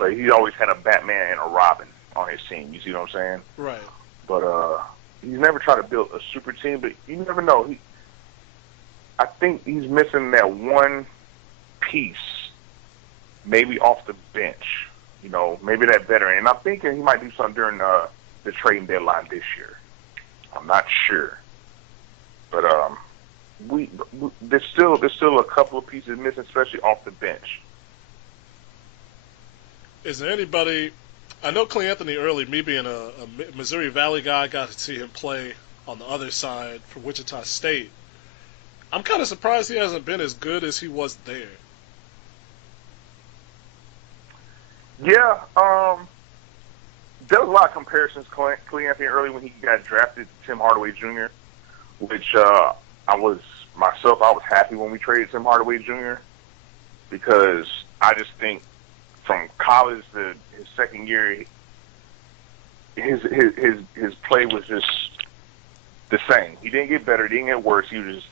but he always had a Batman and a Robin on his team. You see what I'm saying? Right. But he's never tried to build a super team. But you never know. I think he's missing that one piece, maybe off the bench. You know, maybe that veteran. And I'm thinking he might do something during the trading deadline this year. I'm not sure, but there's still a couple of pieces missing, especially off the bench. Is there anybody? I know Clay Anthony early. Me being a Missouri Valley guy, got to see him play on the other side for Wichita State. I'm kind of surprised he hasn't been as good as he was there. Yeah, there was a lot of comparisons. Clay Anthony early when he got drafted, Tim Hardaway Jr., which I was happy when we traded Tim Hardaway Jr. because I just think from college to his second year, his play was just the same. He didn't get better, he didn't get worse. He was just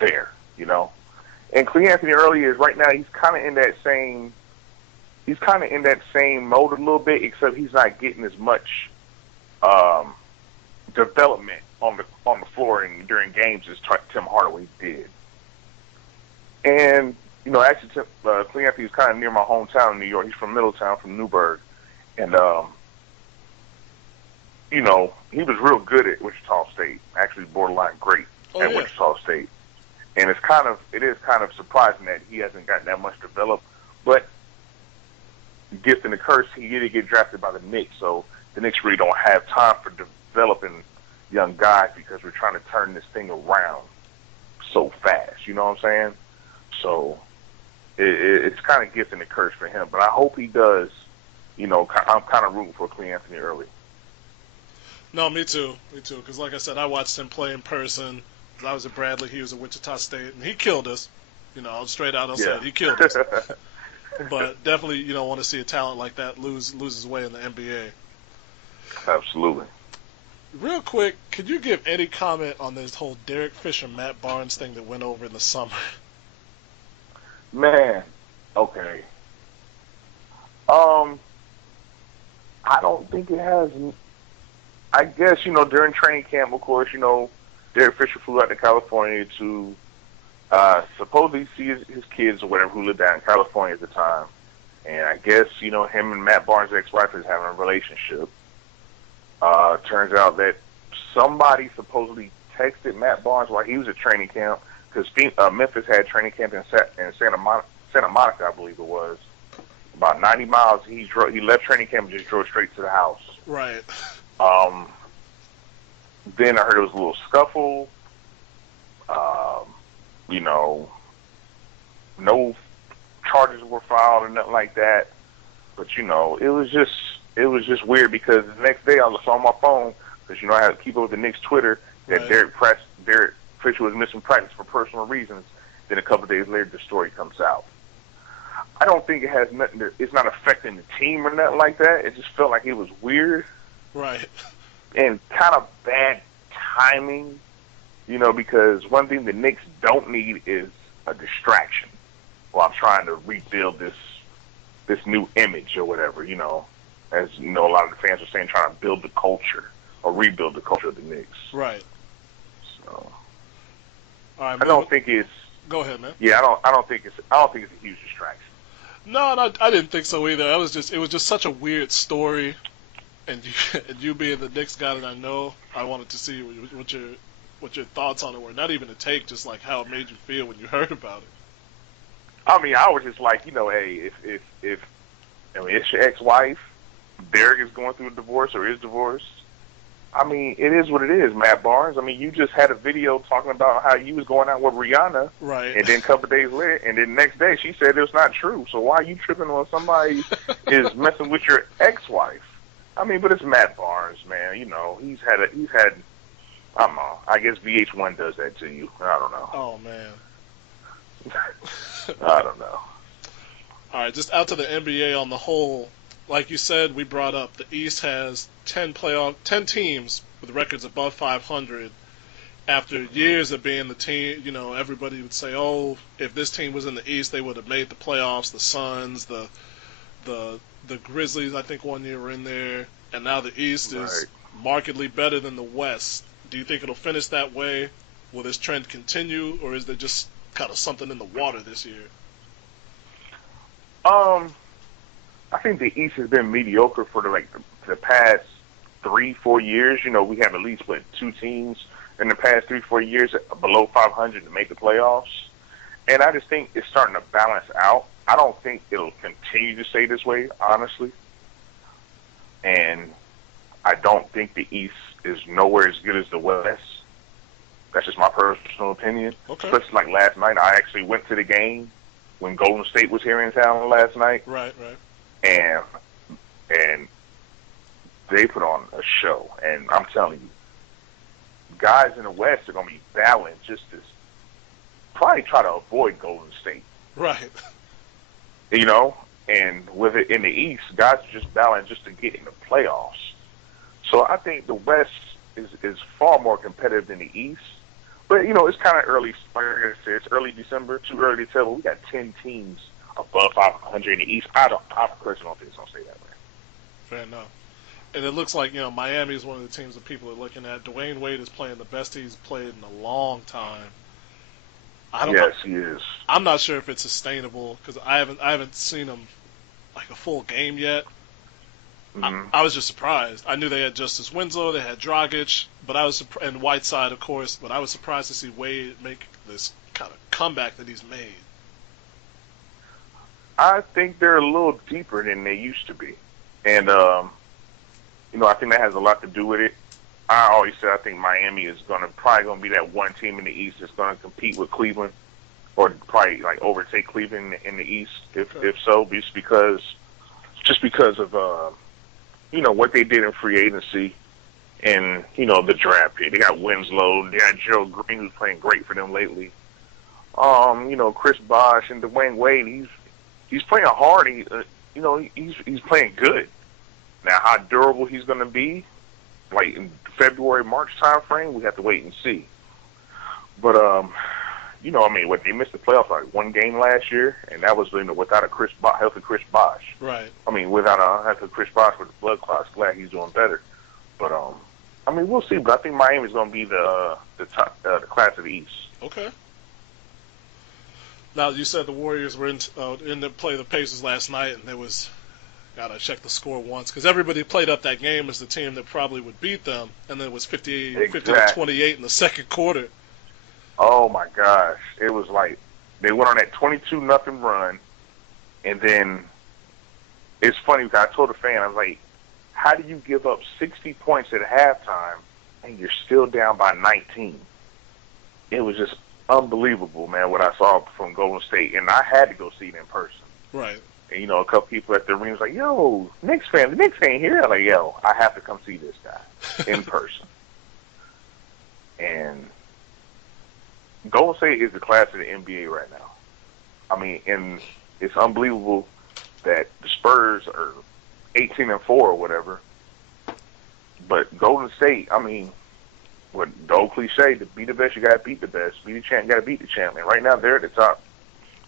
there, you know. And Clay Anthony early is right now. He's kind of in that same. He's kind of in that same mode a little bit, except he's not getting as much development on the floor and during games as Tim Hardaway did. And you know, actually, Clay Anthony is kind of near my hometown in New York. He's from Middletown, from Newburgh, and you know, he was real good at Wichita State. Actually, borderline great at Wichita State. And it is kind of surprising that he hasn't gotten that much developed, but. Gift and the curse, he did get drafted by the Knicks, so the Knicks really don't have time for developing young guys because we're trying to turn this thing around so fast. You know what I'm saying? So it's kind of gift and the curse for him. But I hope he does. You know, I'm kind of rooting for Clay Anthony early. No, me too. Because like I said, I watched him play in person. I was at Bradley, he was at Wichita State, and he killed us. You know, straight out, I'll say it. He killed us. But definitely, you don't want to see a talent like that lose his way in the NBA. Absolutely. Real quick, could you give any comment on this whole Derek Fisher, Matt Barnes thing that went over in the summer? Man, okay. I don't think it has. I guess, you know, during training camp, of course, you know, Derek Fisher flew out to California to supposedly see his kids or whatever who lived out in California at the time. And I guess, you know, him and Matt Barnes' ex-wife is having a relationship. Turns out that somebody supposedly texted Matt Barnes while he was at training camp, because Memphis had training camp in Santa Monica, I believe it was. About 90 miles. He left training camp and just drove straight to the house. Right. Then I heard it was a little scuffle. You know, no charges were filed or nothing like that. But you know, it was just weird because the next day I saw on my phone, because you know I had to keep up with the Knicks Twitter, that right. Derek Fisher was missing practice for personal reasons. Then a couple of days later, the story comes out. I don't think it has nothing. It's not affecting the team or nothing like that. It just felt like it was weird, right, and kind of bad timing. You know, because one thing the Knicks don't need is a distraction while trying to rebuild this new image or whatever. You know, as you know, a lot of the fans are saying, trying to build the culture or rebuild the culture of the Knicks. Right. So, all right, I don't think it's. Go ahead, man. Yeah, I don't think it's a huge distraction. No, I didn't think so either. It was just such a weird story, and you being the Knicks guy that I know, I wanted to see what your thoughts on it were. Not even a take, just like how it made you feel when you heard about it. I mean, I was just like, you know, hey, if it's your ex-wife, Derek is going through a divorce or is divorced. I mean, it is what it is, Matt Barnes. I mean, you just had a video talking about how you was going out with Rihanna, right? And then a couple of days later, and then the next day she said it was not true. So why are you tripping on somebody is messing with your ex-wife? I mean, but it's Matt Barnes, man. You know, he's had. I don't know. I guess VH1 does that to you. I don't know. Oh man. I don't know. All right, just out to the NBA on the whole. Like you said, we brought up the East has 10 teams with records above 500. After years of being the team, you know, everybody would say, "Oh, if this team was in the East, they would have made the playoffs." The Suns, the the Grizzlies, I think, one year were in there, and now the East Right. is markedly better than the West. Do you think it'll finish that way? Will this trend continue, or is there just kind of something in the water this year? I think the East has been mediocre for the past 3-4 years. You know, we have at least two teams in the past 3-4 years below 500 to make the playoffs, and I just think it's starting to balance out. I don't think it'll continue to stay this way, honestly, and I don't think the East is nowhere as good as the West. That's just my personal opinion. Okay. Especially like last night, I actually went to the game when Golden State was here in town last night. Right. And they put on a show. And I'm telling you, guys in the West are going to be battling just to probably try to avoid Golden State. Right. You know? And with it in the East, guys are just battling just to get in the playoffs. So I think the West is far more competitive than the East. But, you know, it's kind of early. Like I said, it's early December. Too early to tell. But we got 10 teams above 500 in the East. I personally don't think it's going to stay that way. Fair enough. And it looks like, you know, Miami is one of the teams that people are looking at. Dwayne Wade is playing the best he's played in a long time. Yes, he is. I'm not sure if it's sustainable because I haven't seen him like a full game yet. Mm-hmm. I was just surprised. I knew they had Justice Winslow, they had Dragic, but I was and Whiteside, of course. But I was surprised to see Wade make this kind of comeback that he's made. I think they're a little deeper than they used to be, and you know, I think that has a lot to do with it. I always said I think Miami is probably going to be that one team in the East that's going to compete with Cleveland, or probably like overtake Cleveland in the East, if so, just because of you know, what they did in free agency and, you know, the draft pick. They got Winslow, they got Joe Green, who's playing great for them lately. You know, Chris Bosh and Dwayne Wade, he's playing hard. You know, he's playing good. Now, how durable he's going to be, like in February, March time frame, we have to wait and see. But, you know, I mean, they missed the playoffs like one game last year, and that was, you know, without a healthy Chris Bosh. Right. I mean, without a healthy Chris Bosh with the blood clots, glad he's doing better. But, I mean, we'll see. But I think Miami's going to be the top, the class of the East. Okay. Now, you said the Warriors were in to play the Pacers last night, and there was, gotta check the score once, because everybody played up that game as the team that probably would beat them, and then it was 50-28 in the second quarter. Oh my gosh! It was like they went on that 22-0 run, and then it's funny because I told a fan, I was like, "How do you give up 60 points at halftime and you're still down by 19?" It was just unbelievable, man. What I saw from Golden State, and I had to go see it in person. Right. And you know, a couple people at the arena was like, "Yo, Knicks fan, the Knicks fan here." I'm like, "Yo, I have to come see this guy in person." And Golden State is the class of the NBA right now. I mean, and it's unbelievable that the Spurs are 18-4 or whatever. But Golden State, I mean, what the old cliche, to be the best, you got to beat the best. Be the champ, you got to beat the champ. And right now, they're at the top.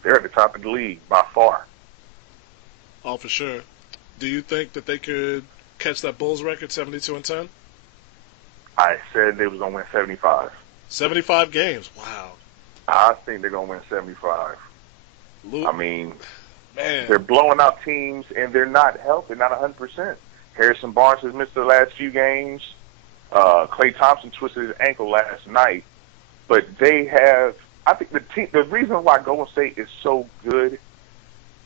They're at the top of the league by far. Oh, for sure. Do you think that they could catch that Bulls record, 72-10? I said they was going to win 75. 75 games. Wow. I think they're going to win 75. Luke, I mean, man, they're blowing out teams, and they're not healthy, not 100%. Harrison Barnes has missed the last few games. Klay Thompson twisted his ankle last night. But they have, I think the reason why Golden State is so good,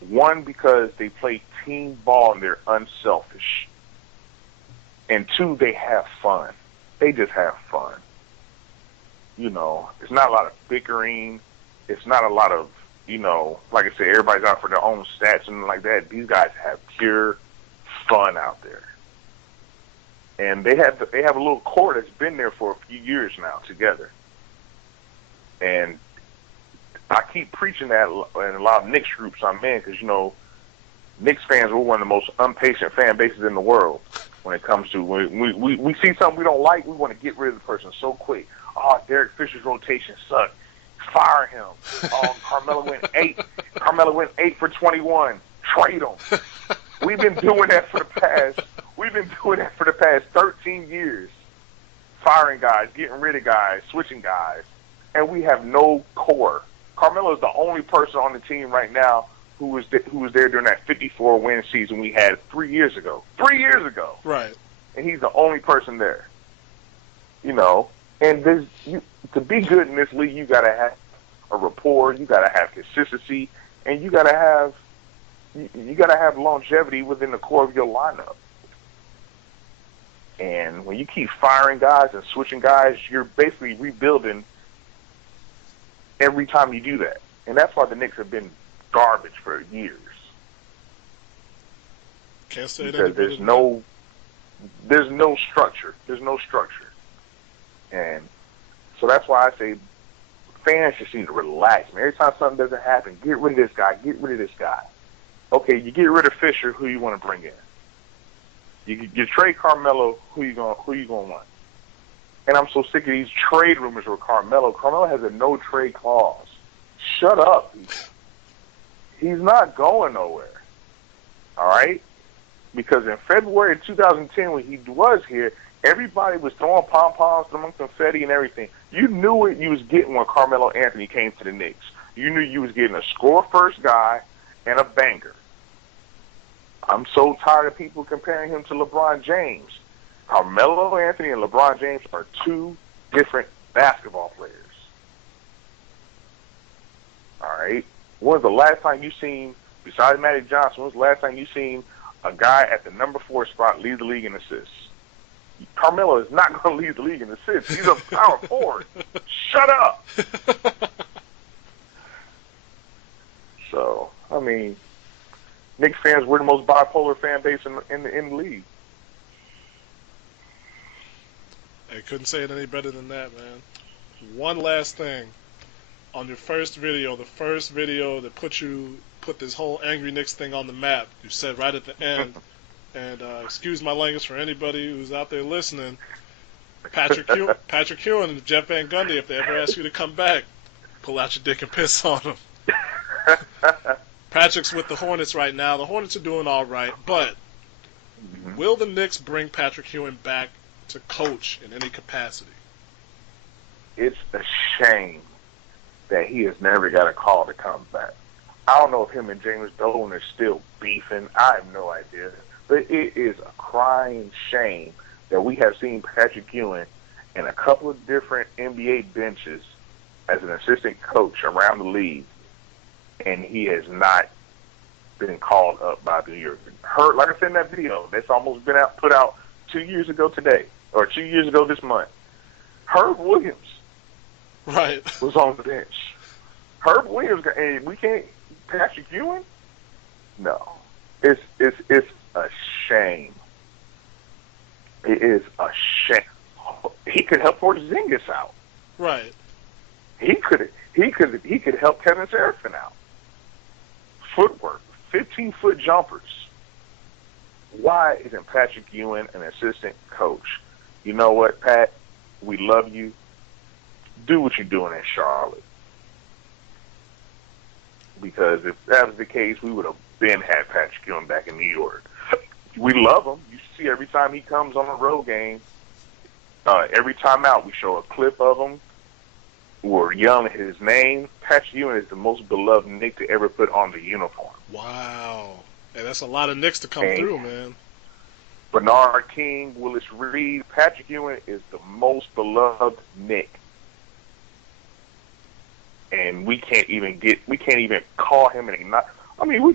one, because they play team ball and they're unselfish. And two, they have fun. They just have fun. You know, it's not a lot of bickering. It's not a lot of, you know, like I said, everybody's out for their own stats and like that. These guys have pure fun out there. And they have a little core that's been there for a few years now together. And I keep preaching that in a lot of Knicks groups I'm in because, you know, Knicks fans, we're one of the most impatient fan bases in the world when it comes to when we see something we don't like, we want to get rid of the person so quick. Oh, Derek Fisher's rotation sucked. Fire him. Oh, Carmelo went 8 for 21. Trade him. We've been doing that for the past 13 years. Firing guys, getting rid of guys, switching guys, and we have no core. Carmelo is the only person on the team right now who was there during that 54-win season we had 3 years ago. 3 years ago. Right. And he's the only person there. You know, and to be good in this league, you got to have a rapport, you got to have consistency, and you got to have longevity within the core of your lineup. And when you keep firing guys and switching guys, you're basically rebuilding every time you do that. And that's why the Knicks have been garbage for years. Can't say because that. There's no structure. There's no structure. And so that's why I say fans just need to relax. Man. Every time something doesn't happen, get rid of this guy, get rid of this guy. Okay, you get rid of Fisher, who you want to bring in? You trade Carmelo, who you gonna want? And I'm so sick of these trade rumors with Carmelo. Carmelo has a no trade clause. Shut up. He's not going nowhere. All right? Because in February of 2010, when he was here, everybody was throwing pom-poms, throwing confetti and everything. You knew what you was getting when Carmelo Anthony came to the Knicks. You knew you was getting a score-first guy and a banker. I'm so tired of people comparing him to LeBron James. Carmelo Anthony and LeBron James are two different basketball players. All right? When's the last time you seen, besides Magic Johnson, when's the last time you seen a guy at the number 4 spot lead the league in assists? Carmelo is not going to lead the league in assists. He's a power forward. Shut up. So, I mean, Knicks fans, we're the most bipolar fan base in the league. I couldn't say it any better than that, man. One last thing. On your first video, the first video that put this whole Angry Knicks thing on the map, you said right at the end, and excuse my language for anybody who's out there listening, Patrick Ewing and Jeff Van Gundy, if they ever ask you to come back, pull out your dick and piss on them. Patrick's with the Hornets right now. The Hornets are doing all right, but will the Knicks bring Patrick Ewing back to coach in any capacity? It's a shame that he has never got a call to come back. I don't know if him and James Dolan are still beefing. I have no idea. But it is a crying shame that we have seen Patrick Ewing in a couple of different NBA benches as an assistant coach around the league, and he has not been called up by the New York. Like I said in that video, that's almost been put out 2 years ago today, or 2 years ago this month. Herb Williams was on the bench. Herb Williams, and we can't. Patrick Ewing? No, it's a shame. It is a shame. He could help Porzingis out. Right. He could help Kevin Serafin out. Footwork, 15-foot jumpers. Why isn't Patrick Ewing an assistant coach? You know what, Pat? We love you. Do what you're doing in Charlotte. Because if that was the case, we would have had Patrick Ewing back in New York. We love him. You see every time he comes on a road game, every time out, we show a clip of him. We're yelling his name. Patrick Ewing is the most beloved Knick to ever put on the uniform. Wow. Hey, that's a lot of Knicks to come through, man. Bernard King, Willis Reed, Patrick Ewing is the most beloved Knick. And we can't even call him any. I mean, we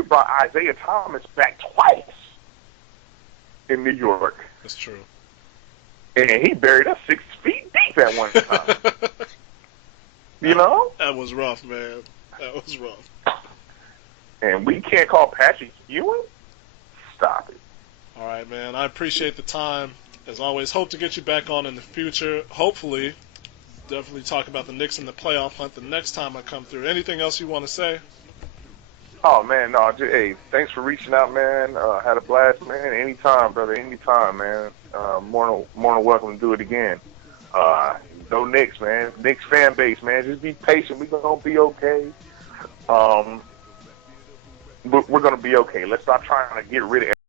brought Isaiah Thomas back twice in New York. That's true. And he buried us 6 feet deep at one time. You know? That was rough, man. That was rough. And we can't call Patrick Ewing? Stop it. All right, man. I appreciate the time. As always, hope to get you back on in the future. Hopefully, definitely talk about the Knicks in the playoff hunt the next time I come through. Anything else you want to say? Oh, man, no. Hey, thanks for reaching out, man. Had a blast, man. Anytime, brother. Anytime, man. More than welcome to do it again. Go Knicks, man. Knicks fan base, man. Just be patient. We're going to be okay. we're going to be okay. Let's stop trying to get rid of